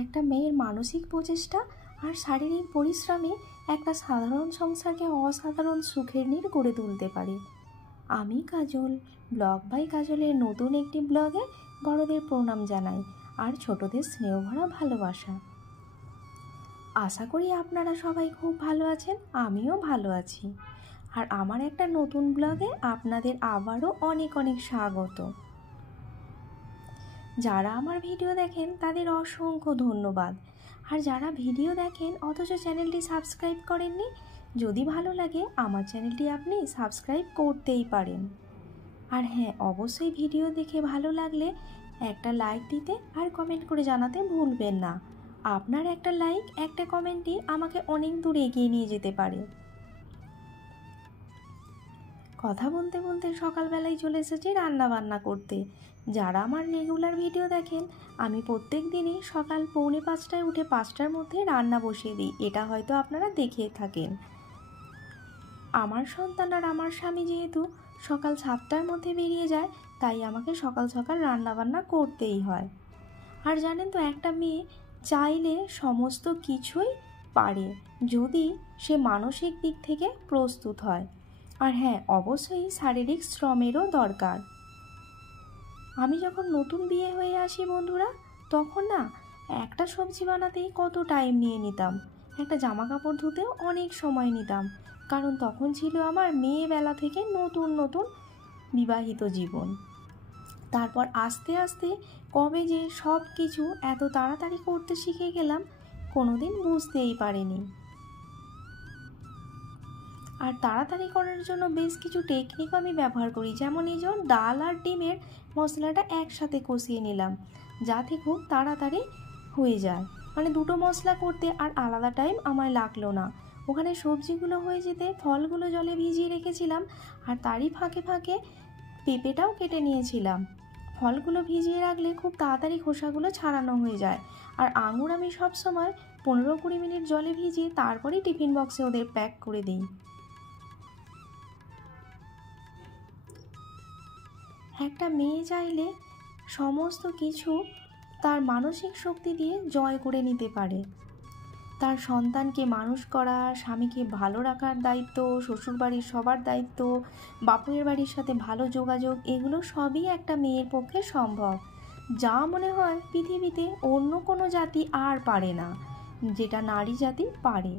একটা মেয়ের মানসিক প্রচেষ্টা আর শারীরিক পরিশ্রমে একটা সাধারণ সংসারকে অসাধারণ সুখের নীড় গড়ে তুলতে পারে। আমি কাজল, ব্লগ বাই কাজলের নতুন একটি ব্লগে বড়দের প্রণাম জানাই আর ছোটদের স্নেহভরা ভালোবাসা। আশা করি আপনারা সবাই খুব ভালো আছেন, আমিও ভালো আছি। আর আমার একটা নতুন ব্লগে আপনাদের আবারও অনেক অনেক স্বাগত। যারা আমার ভিডিও দেখেন তাদের অসংখ্য ধন্যবাদ। আর যারা ভিডিও দেখেন অথচ চ্যানেলটি সাবস্ক্রাইব করেননি, যদি ভালো লাগে আমার চ্যানেলটি আপনি সাবস্ক্রাইব করতেই পারেন। আর হ্যাঁ, অবশ্যই ভিডিও দেখে ভালো লাগলে একটা লাইক দিতে আর কমেন্ট করে জানাতে ভুলবেন না। আপনার একটা লাইক, একটা কমেন্টই আমাকে অনেক দূর এগিয়ে নিয়ে যেতে পারে। কথা বলতে বলতে সকালবেলায় চলে এসেছি রান্না বান্না করতে। যারা আমার রেগুলার ভিডিও দেখেন, আমি প্রত্যেক দিনই সকাল 4:45টায় উঠে 5টার মধ্যে রান্না বসিয়ে দিই। এটা হয়তো আপনারা দেখে থাকেন। আমার সন্তান আর আমার স্বামী যেহেতু সকাল 7টার মধ্যে বেরিয়ে যায়, তাই আমাকে সকাল সকাল রান্না বান্না করতেই হয়। আর জানেন তো, একটা মেয়ে চাইলে সমস্ত কিছুই পারে যদি সে মানসিক দিক থেকে প্রস্তুত হয়। আর হ্যাঁ, অবশ্যই শারীরিক শ্রমেরও দরকার। আমি যখন নতুন বিয়ে হয়ে আসি বন্ধুরা, তখন না একটা সবজি বানাতেই কত টাইম নিয়ে নিতাম, একটা জামা কাপড় ধুতেও অনেক সময় নিতাম, কারণ তখন ছিল আমার মেয়েবেলা থেকে নতুন নতুন বিবাহিত জীবন। তারপর আস্তে আস্তে কবে যে সব কিছু এত তাড়াতাড়ি করতে শিখে গেলাম, কোনোদিন বুঝতেই পারিনি। আর তাড়াতাড়ি করার জন্য বেশ কিছু টেকনিক আমি ব্যবহার করি, যেমন এই যে ডাল আর ডিমের মশলাটা একসাথে কষিয়ে নিলাম, যাতে খুব তাড়াতাড়ি হয়ে যায়। মানে দুটো মশলা করতে আর আলাদা টাইম আমার লাগলো না। ওখানে সবজিগুলো হয়ে যেতে ফলগুলো জলে ভিজিয়ে রেখেছিলাম, আর তারই ফাঁকে ফাঁকে পেঁপেটাও কেটে নিয়েছিলাম। ফলগুলো ভিজিয়ে রাখলে খুব তাড়াতাড়ি খোসাগুলো ছাড়ানো হয়ে যায়। আর আঙুর আমি সবসময় 15-20 মিনিট জলে ভিজিয়ে তারপরেই টিফিন বক্সে ওদের প্যাক করে দিই। একটা মেয়ে চাইলে সমস্ত কিছু তার মানসিক শক্তি দিয়ে জয় করে নিতে পারে। তার সন্তানকে মানুষ করা, স্বামীকে ভালো রাখার দায়িত্ব, শ্বশুরবাড়ির সবার দায়িত্ব, বাপের বাড়ির সাথে ভালো যোগাযোগ, এগুলো সবই একটা মেয়ের পক্ষে সম্ভব। যা মনে হয় পৃথিবীতে অন্য কোনো জাতি আর পারে না, যেটা নারী জাতি পারে।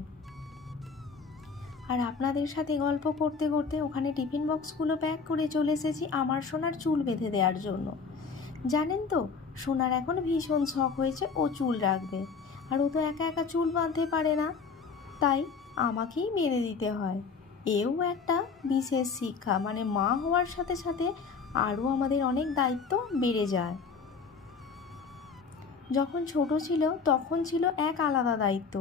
আর আপনাদের সাথে গল্প করতে করতে ওখানে টিফিন বক্সগুলো প্যাক করে চলে এসেছি আমার সোনার চুল বেঁধে দেওয়ার জন্য। জানেন তো, সোনার এখন ভীষণ শখ হয়েছে ও চুল রাখবে, আর ও তো একা একা চুল বাঁধতে পারে না, তাই আমাকেই বেঁধে দিতে হয়। এও একটা বিশেষ শিক্ষা, মানে মা হওয়ার সাথে সাথে আরও আমাদের অনেক দায়িত্ব বেড়ে যায়। যখন ছোট ছিল তখন ছিল এক আলাদা দায়িত্ব,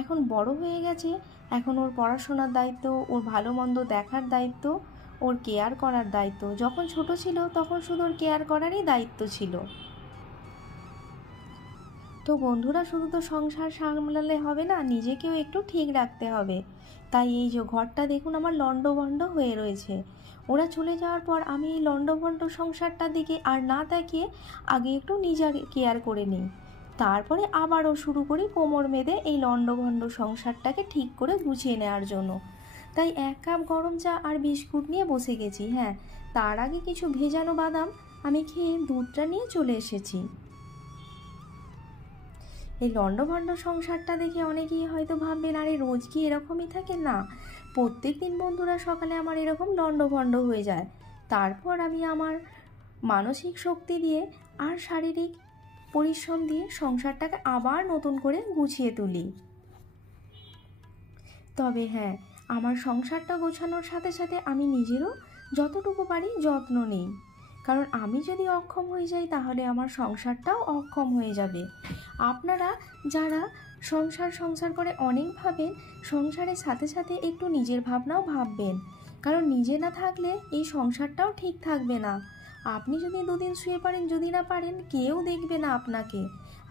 এখন বড় হয়ে গেছে, এখন ওর পড়াশোনার দায়িত্ব, ওর ভালো মন্দ দেখার দায়িত্ব, ওর কেয়ার করার দায়িত্ব। যখন ছোট ছিল তখন শুধু ওর কেয়ার করারই দায়িত্ব ছিল। তো বন্ধুরা, শুধু তো সংসার সামলালে হবে না, নিজেকেও একটু ঠিক রাখতে হবে। তাই এই যে ঘরটা দেখুন আমার লণ্ডভণ্ড হয়ে রয়েছে। ওরা চলে যাওয়ার পর আমি এই লণ্ডভণ্ড সংসারটার দিকে আর না তাকিয়ে আগে একটু নিজের কেয়ার করে নিই, তারপরে আবারও শুরু করি কোমর বেঁধে এই লণ্ডভণ্ড সংসারটাকে ঠিক করে গুছিয়ে নেওয়ার জন্য। তাই 1 কাপ গরম চা আর বিস্কুট নিয়ে বসে গেছি। হ্যাঁ, তার আগে কিছু ভেজানো বাদাম আমি খেয়ে দুধটা নিয়ে চলে এসেছি। এই লণ্ডভণ্ড সংসারটা দেখে অনেকেই হয়তো ভাববেন, আরে রোজ কি এরকমই থাকে? না, প্রত্যেক দিন বন্ধুরা সকালে আমার এরকম লণ্ডভণ্ড হয়ে যায়। তারপর আমি আমার মানসিক শক্তি দিয়ে আর শারীরিক পরিশ্রম দিয়ে সংসারটাকে আবার নতুন করে গুছিয়ে তুলি। তবে হ্যাঁ, আমার সংসারটা গোছানোর সাথে সাথে আমি নিজেরও যতটুকু পারি যত্ন নিই, কারণ আমি যদি অক্ষম হয়ে যাই তাহলে আমার সংসারটাও অক্ষম হয়ে যাবে। আপনারা যারা সংসার করে অনেক ভাবেন, সংসারের সাথে সাথে একটু নিজের ভাবনাও ভাববেন, কারণ নিজে না থাকলে এই সংসারটাও ঠিক থাকবে না। আপনি যদি 2 দিন শুয়ে পারেন, যদি না পারেন, কেউ দেখবে না আপনাকে,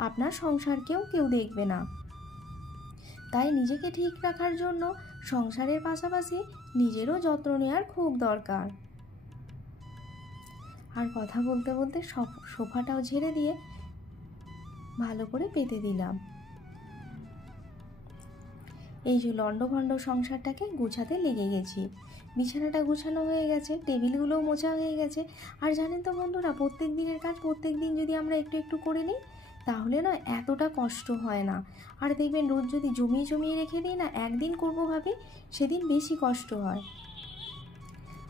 আপনার সংসারকেও কেউ দেখবে না। তাই নিজেকে ঠিক রাখার জন্য সংসারের পাশাপাশি নিজেরও যত্ন নেওয়ার খুব দরকার। আর কথা বলতে বলতে সোফাটাও ঝেড়ে দিয়ে ভালো করে পেতে দিলাম। এই যে লণ্ডভণ্ড সংসারটাকে গুছাতে লেগে গেছি। বিছানাটা গুছানো হয়ে গেছে, টেবিলগুলোও মোছা হয়ে গেছে। আর জানেন তো বন্ধুরা, প্রত্যেক দিনের কাজ প্রত্যেক দিন যদি আমরা একটু একটু করে নিই তাহলে না এতটা কষ্ট হয় না। আর দেখবেন রোজ যদি জমিয়ে জমিয়ে রেখে দিই না, একদিন করবো ভাবি সেদিন বেশি কষ্ট হয়।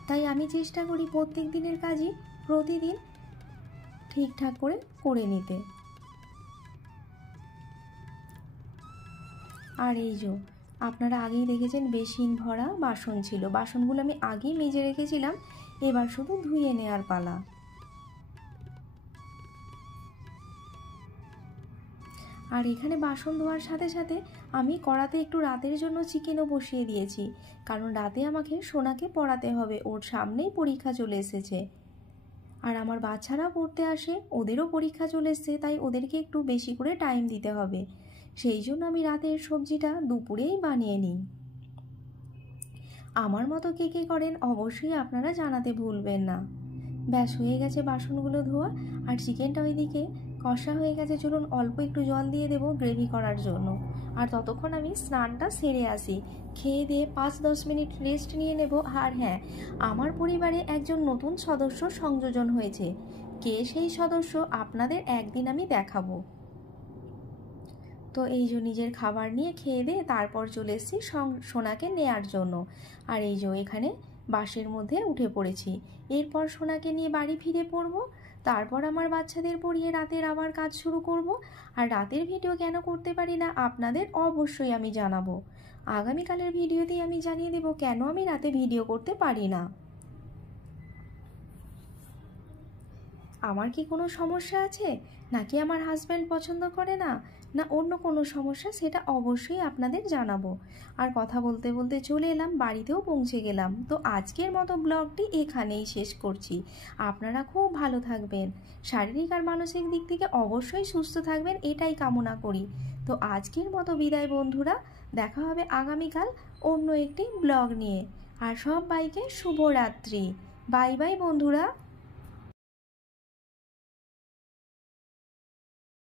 তাই আমি চেষ্টা করি প্রত্যেক দিনের কাজই প্রতিদিন ঠিকঠাক করে করে নিতে। আর এই যে আপনারা আগেই দেখেছেন বেসিন ভরা বাসন ছিল, বাসনগুলো আমি আগেই মেজে রেখেছিলাম, এবার শুধু ধুয়ে নেওয়ার পালা। আর এখানে বাসন ধোয়ার সাথে সাথে আমি কড়াতে একটু রাতের জন্য চিকেনও বসিয়ে দিয়েছি, কারণ রাতে আমাকে সোনাকে পড়াতে হবে, ওর সামনেই পরীক্ষা চলে এসেছে। আর আমার বাচ্চারা পড়তে আসে, ওদেরও পরীক্ষা চলে এসছে, তাই ওদেরকে একটু বেশি করে টাইম দিতে হবে। সেই জন্য আমি রাতের সবজিটা দুপুরেই বানিয়ে নিই। আমার মতো কে কে করেন অবশ্যই আপনারা জানাতে ভুলবেন না। ব্যাস হয়ে গেছে বাসনগুলো ধোয়া, আর চিকেনটা ওইদিকে কষা হয়ে গেছে। চলুন অল্প একটু জল দিয়ে দেবো গ্রেভি করার জন্য। আর ততক্ষণ আমি স্নানটা সেরে আসি, খেয়ে দিয়ে 5-10 মিনিট রেস্ট নিয়ে নেব। আর হ্যাঁ, আমার পরিবারে একজন নতুন সদস্য সংযোজন হয়েছে। কে সেই সদস্য আপনাদের একদিন আমি দেখাবো। তো এই যে নিজের খাবার নিয়ে খেয়ে দিয়ে তারপর চলে এসেছি সোনাকে নেয়ার জন্য। আর এই যে এখানে বাসের মধ্যে উঠে পড়েছি। এরপর সোনাকে নিয়ে বাড়ি ফিরে পড়বো, তারপর আমার বাচ্চাদের পড়িয়ে রাতের আবার কাজ শুরু করব। আর রাতের ভিডিও কেন করতে পারি না আপনাদের অবশ্যই আমি জানাবো। আগামীকালের ভিডিওতেই আমি জানিয়ে দেব কেন আমি রাতে ভিডিও করতে পারি না। আমার কি কোনো সমস্যা আছে, নাকি আমার হাজব্যান্ড পছন্দ করে না, না অন্য কোনো সমস্যা, সেটা অবশ্যই আপনাদের জানাবো। আর কথা বলতে বলতে চলে এলাম, বাড়িতেও পৌঁছে গেলাম। তো আজকের মতো ব্লগটি এখানেই শেষ করছি। আপনারা খুব ভালো থাকবেন, শারীরিক আর মানসিক দিক থেকে অবশ্যই সুস্থ থাকবেন, এটাই কামনা করি। তো আজকের মতো বিদায় বন্ধুরা, দেখা হবে আগামীকাল অন্য একটি ব্লগ নিয়ে। আর সবাইকে শুভরাত্রি। বাই বাই বন্ধুরা।